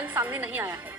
बयान सामने नहीं आया है।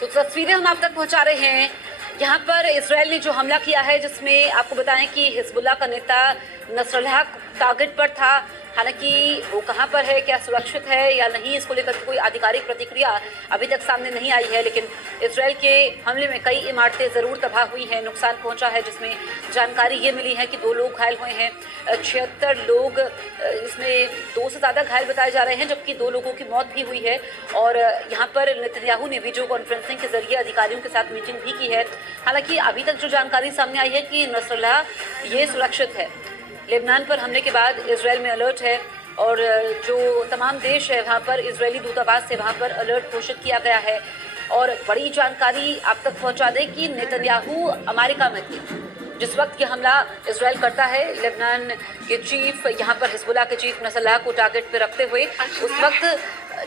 तो तस्वीरें हम आप तक पहुंचा रहे हैं। यहाँ पर इसराइल ने जो हमला किया है, जिसमें आपको बताएं कि हिजबुल्लाह का नेता नसरल्लाह टारगेट पर था। हालांकि वो कहाँ पर है, क्या सुरक्षित है या नहीं, इसको लेकर कोई आधिकारिक प्रतिक्रिया अभी तक सामने नहीं आई है। लेकिन इसराइल के हमले में कई इमारतें ज़रूर तबाह हुई हैं, नुकसान पहुंचा है, जिसमें जानकारी ये मिली है कि 2 लोग घायल हुए हैं। 76 लोग, इसमें 2 से ज़्यादा घायल बताए जा रहे हैं, जबकि 2 लोगों की मौत भी हुई है। और यहाँ पर नेतन्याहू ने वीडियो कॉन्फ्रेंसिंग के जरिए अधिकारियों के साथ मीटिंग भी की है। हालांकि अभी तक जो जानकारी सामने आई है कि नसरल्लाह ये सुरक्षित है। लेबनान पर हमले के बाद इजराइल में अलर्ट है और जो तमाम देश है वहाँ पर इजरायली दूतावास से वहाँ पर अलर्ट घोषित किया गया है। और बड़ी जानकारी आप तक पहुँचा दें कि नेतन्याहू अमेरिका में थे जिस वक्त ये हमला इजराइल करता है। लेबनान के चीफ, यहाँ पर हिजबुल्लाह के चीफ नसरल्लाह को टारगेट पे रखते हुए उस वक्त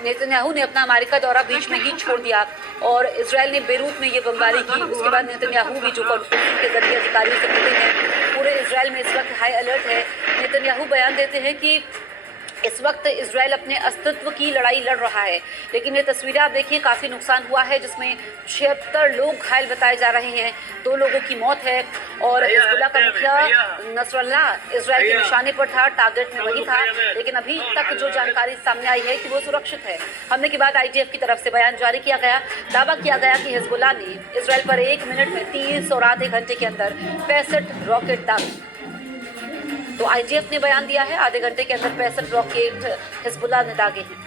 नेतन्याहू ने अपना अमेरिका दौरा बीच में ही छोड़ दिया और इजराइल ने बेरूत में ये बमबारी की। उसके बाद नेतन्याहू वीडियो कॉन्फ्रेंसिंग के जरिए अधिकारियों से मिले हैं। पूरे इजराइल में इस वक्त हाई अलर्ट है। नेतन्याहू बयान देते हैं कि इस वक्त इजराइल अपने अस्तित्व की लड़ाई लड़ रहा है। लेकिन ये तस्वीरें आप देखिए, काफ़ी नुकसान हुआ है, जिसमें 76 लोग घायल बताए जा रहे हैं, 2 लोगों की मौत है। और हिजबुल्लाह का मुखिया नसरल्लाह इजराइल के निशाने पर था, टारगेट में वही था। लेकिन अभी तक जो जानकारी सामने आई है कि वो सुरक्षित है। हमले के बाद IDF की तरफ से बयान जारी किया गया। दावा किया गया कि हिजबुल्लाह ने इजराइल पर 1 मिनट में 30 और आधे घंटे के अंदर 65 रॉकेट दागे। तो IDF ने बयान दिया है, आधे घंटे के अंदर 65 रॉकेट हिजबुल्लाह ने दागे हैं।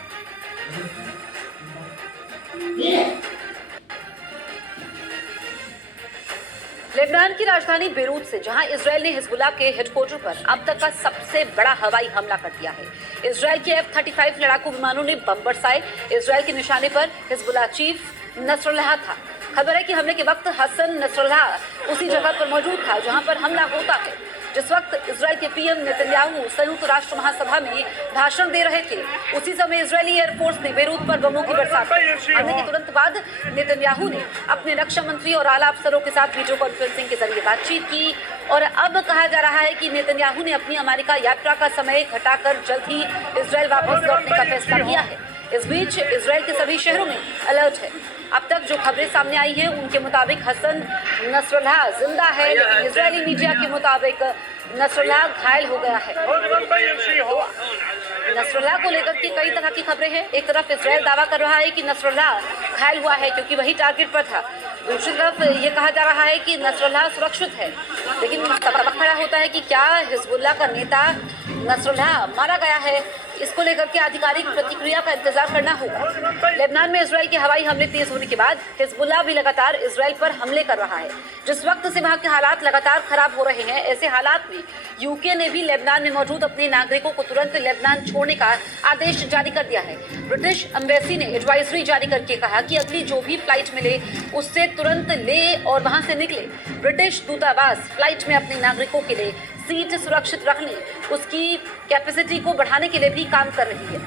लेबनान की राजधानी बेरूत से, जहां इजराइल ने हिजबुल्लाह के हेडक्वार्टर पर अब तक का सबसे बड़ा हवाई हमला कर दिया है। इजराइल के F-35 लड़ाकू विमानों ने बम बरसाए। इजराइल के निशाने पर हिजबुल्लाह चीफ नसरल्लाह था। खबर है कि हमले के वक्त हसन नसरल्लाह उसी जगह पर मौजूद था जहां पर हमला होता है। जिस वक्त इजराइल के PM नेतन्याहू संयुक्त राष्ट्र महासभा में भाषण दे रहे थे, उसी समय इजरायली एयरफोर्स ने बेरूत पर बमों की बरसात की। हमले के तुरंत बाद नेतन्याहू ने अपने रक्षा मंत्री और आला अफसरों के साथ वीडियो कॉन्फ्रेंसिंग के जरिए बातचीत की। और अब कहा जा रहा है कि नेतन्याहू ने अपनी अमेरिका यात्रा का समय घटाकर जल्द ही इजराइल वापस लौटने का फैसला किया है। इस बीच इजराइल के सभी शहरों में अलर्ट है। अब तक जो खबरें सामने आई हैं उनके मुताबिक हसन नसरल्लाह जिंदा है, लेकिन इजरायली मीडिया के मुताबिक नसरल्लाह घायल हो गया है। तो नसरल्लाह को लेकर के कई तरह की खबरें हैं। एक तरफ इजराइल दावा कर रहा है कि नसरल्लाह घायल हुआ है क्योंकि वही टारगेट पर था। दूसरी तरफ ये कहा जा रहा है कि नसरल्लाह सुरक्षित है। लेकिन सवाल खड़ा होता है कि क्या हिजबुल्लाह का नेता नसरल्लाह मारा गया है? इसको लेकर के आधिकारिक प्रतिक्रिया का इंतजार करना होगा। लेबनान में इजराइल के हवाई हमले तेज होने के बाद हिजबुल्लाह भी लगातार इजराइल पर हमले कर रहा है। जिस वक्त से वहां के हालात लगातार खराब हो रहे हैं, ऐसे हालात में यूके ने भी लेबनान में मौजूद अपने नागरिकों को तुरंत लेबनान छोड़ने का आदेश जारी कर दिया है। ब्रिटिश एम्बेसी ने एडवाइजरी जारी करके कहा कि अगली जो भी फ्लाइट मिले उससे तुरंत ले और वहां से निकले। ब्रिटिश दूतावास फ्लाइट में अपने नागरिकों के लिए सीट सुरक्षित रखने, उसकी कैपेसिटी को बढ़ाने के लिए भी काम कर रही है।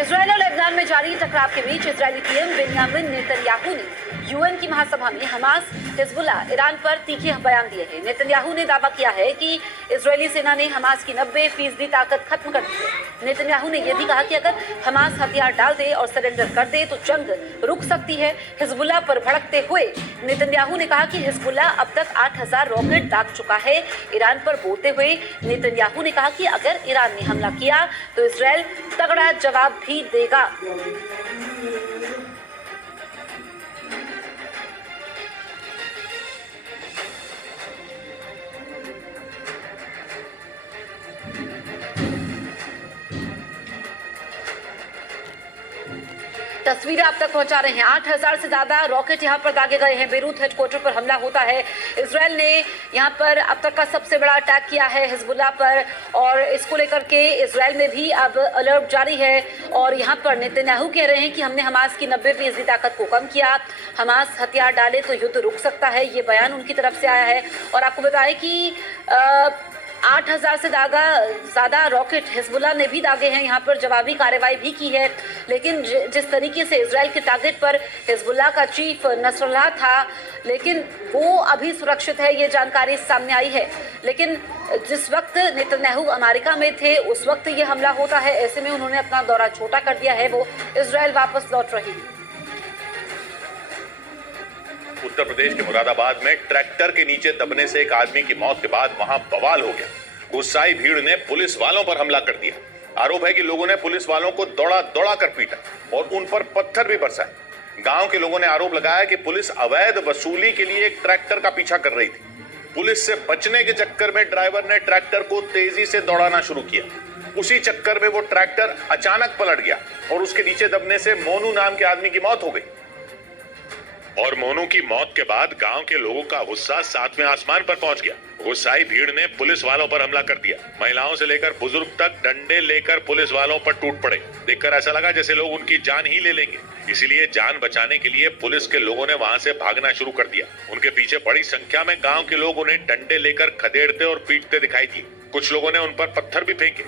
इजरायल और लेबनान में जारी टकराव के बीच इजरायली PM बेंयामिन नेतन्याहू ने UN की महासभा में हमास, हिजबुल्लाह, ईरान पर तीखे बयान दिए हैं। नेतन्याहू ने दावा किया है कि इजरायली सेना ने हमास की 90% ताकत खत्म कर दी है। नेतन्याहू ने यह भी कहा कि अगर हमास हथियार डाल दे और सरेंडर कर दे तो जंग रुक सकती है। हिजबुल्लाह पर भड़कते हुए नेतन्याहू ने कहा कि हिजबुल्लाह अब तक 8000 रॉकेट दाग चुका है। ईरान पर बोलते हुए नेतन्याहू ने कहा कि अगर ईरान ने हमला किया तो इजरायल तगड़ा जवाब भी देगा। तस्वीरें आप तक पहुंचा रहे हैं। 8,000 से ज्यादा रॉकेट यहां पर दागे गए हैं। बेरूत हेडक्वार्टर पर हमला होता है। इजराइल ने यहां पर अब तक का सबसे बड़ा अटैक किया है हिजबुल्लाह पर, और इसको लेकर के इजराइल में भी अब अलर्ट जारी है। और यहां पर नेतन्याहू कह रहे हैं कि हमने हमास की 90% ताकत को कम किया, हमास हथियार डाले तो युद्ध रुक सकता है। ये बयान उनकी तरफ से आया है। और आपको बताएं कि 8,000 से ज़्यादा रॉकेट हिजबुल्लाह ने भी दागे हैं। यहाँ पर जवाबी कार्रवाई भी की है। लेकिन जिस तरीके से इजराइल के टारगेट पर हिजबुल्लाह का चीफ नसरुल्लाह था, लेकिन वो अभी सुरक्षित है, ये जानकारी सामने आई है। लेकिन जिस वक्त नेतन्याहू अमेरिका में थे उस वक्त ये हमला होता है। ऐसे में उन्होंने अपना दौरा छोटा कर दिया है। वो इजराइल वापस लौट रही है। उत्तर प्रदेश के मुरादाबाद में ट्रैक्टर के नीचे दबने से एक आदमी की मौत के बाद वहां बवाल हो गया। गुस्साई भीड़ ने पुलिस वालों पर हमला कर दिया। आरोप है कि लोगों ने पुलिस वालों को दौड़ा दौड़ा कर पीटा और उन पर पत्थर भी बरसाए। गांव के लोगों ने आरोप लगाया कि पुलिस अवैध वसूली के लिए एक ट्रैक्टर का पीछा कर रही थी। पुलिस से बचने के चक्कर में ड्राइवर ने ट्रैक्टर को तेजी से दौड़ाना शुरू किया। उसी चक्कर में वो ट्रैक्टर अचानक पलट गया और उसके नीचे दबने से मोनू नाम के आदमी की मौत हो गई। और मोनू की मौत के बाद गांव के लोगों का गुस्सा 7वें आसमान पर पहुंच गया। गुस्साई भीड़ ने पुलिस वालों पर हमला कर दिया। महिलाओं से लेकर बुजुर्ग तक डंडे लेकर पुलिस वालों पर टूट पड़े। देखकर ऐसा लगा जैसे लोग उनकी जान ही ले लेंगे। इसीलिए जान बचाने के लिए पुलिस के लोगों ने वहां से भागना शुरू कर दिया। उनके पीछे बड़ी संख्या में गांव के लोग उन्हें डंडे लेकर खदेड़ते और पीटते दिखाई दिए। कुछ लोगों ने उन पर पत्थर भी फेंके।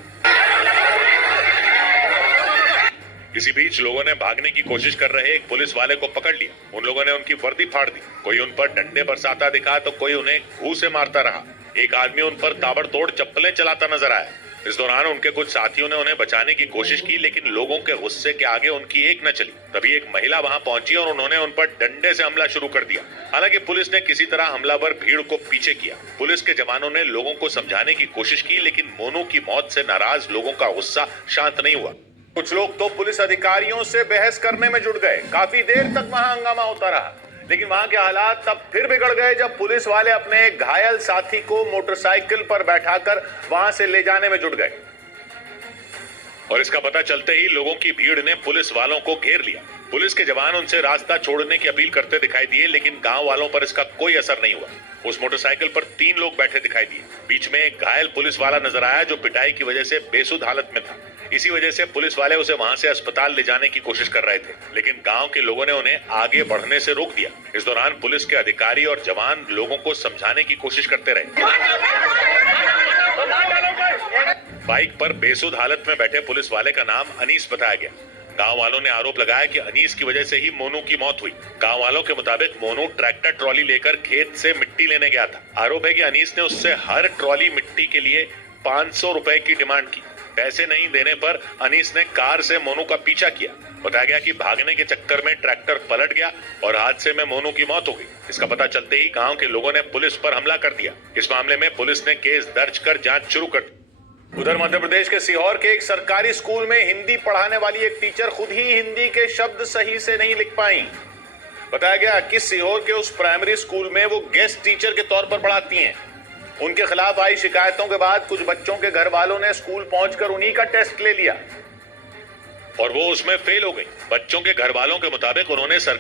इसी बीच लोगों ने भागने की कोशिश कर रहे एक पुलिस वाले को पकड़ लिया। उन लोगों ने उनकी वर्दी फाड़ दी। कोई उन पर डंडे बरसाता दिखा तो कोई उन्हें घूं से मारता रहा। एक आदमी उन पर ताबड़तोड़ चप्पलें चलाता नजर आया। इस दौरान उनके कुछ साथियों ने उन्हें बचाने की कोशिश की, लेकिन लोगों के गुस्से के आगे उनकी एक न चली। तभी एक महिला वहां पहुंची और उन्होंने उन पर डंडे से हमला शुरू कर दिया। हालांकि पुलिस ने किसी तरह हमलावर भीड़ को पीछे किया। पुलिस के जवानों ने लोगों को समझाने की कोशिश की, लेकिन मोनू की मौत से नाराज लोगों का गुस्सा शांत नहीं हुआ। कुछ लोग तो पुलिस अधिकारियों से बहस करने में जुट गए। काफी देर तक वहां हंगामा होता रहा, लेकिन वहां के हालात तब फिर बिगड़ गए जब पुलिस वाले अपने घायल साथी को मोटरसाइकिल पर बैठाकर वहां से ले जाने में जुट गए। और इसका पता चलते ही लोगों की भीड़ ने पुलिस वालों को घेर लिया। पुलिस के जवान उनसे रास्ता छोड़ने की अपील करते दिखाई दिए, लेकिन गांव वालों पर इसका कोई असर नहीं हुआ। उस मोटरसाइकिल पर 3 लोग बैठे दिखाई दिए। बीच में एक घायल पुलिस वाला नजर आया जो पिटाई की वजह से बेसुध हालत में था। इसी वजह से पुलिस वाले उसे वहां से अस्पताल ले जाने की कोशिश कर रहे थे, लेकिन गांव के लोगों ने उन्हें आगे बढ़ने से रोक दिया। इस दौरान पुलिस के अधिकारी और जवान लोगों को समझाने की कोशिश करते रहे। बाइक पर बेसुध हालत में बैठे पुलिस वाले का नाम अनीस बताया गया। गांव वालों ने आरोप लगाया कि अनीस की वजह से ही मोनू की मौत हुई। गांव वालों के मुताबिक मोनू ट्रैक्टर ट्रॉली लेकर खेत से मिट्टी लेने गया था। आरोप है कि अनीस ने उससे हर ट्रॉली मिट्टी के लिए 500 रुपए की डिमांड की। पैसे नहीं देने पर अनीस ने कार से मोनू का पीछा किया। बताया गया कि भागने के चक्कर में ट्रैक्टर पलट गया और हादसे में मोनू की मौत हो गई। इसका पता चलते ही गांव के लोगों ने पुलिस पर हमला कर दिया। इस मामले में पुलिस ने केस दर्ज कर जांच शुरू कर दी। उधर मध्य प्रदेश के सीहोर के एक सरकारी स्कूल में हिंदी पढ़ाने वाली एक टीचर खुद ही हिंदी के शब्द सही से नहीं लिख पाई। बताया गया कि सीहोर के उस प्राइमरी स्कूल में वो गेस्ट टीचर के तौर पर पढ़ाती हैं। उनके खिलाफ आई शिकायतों के बाद कुछ बच्चों के घर वालों ने स्कूल पहुंचकर उन्हीं का टेस्ट ले लिया और वो उसमें फेल हो गई। बच्चों के घर वालों के मुताबिक उन्होंने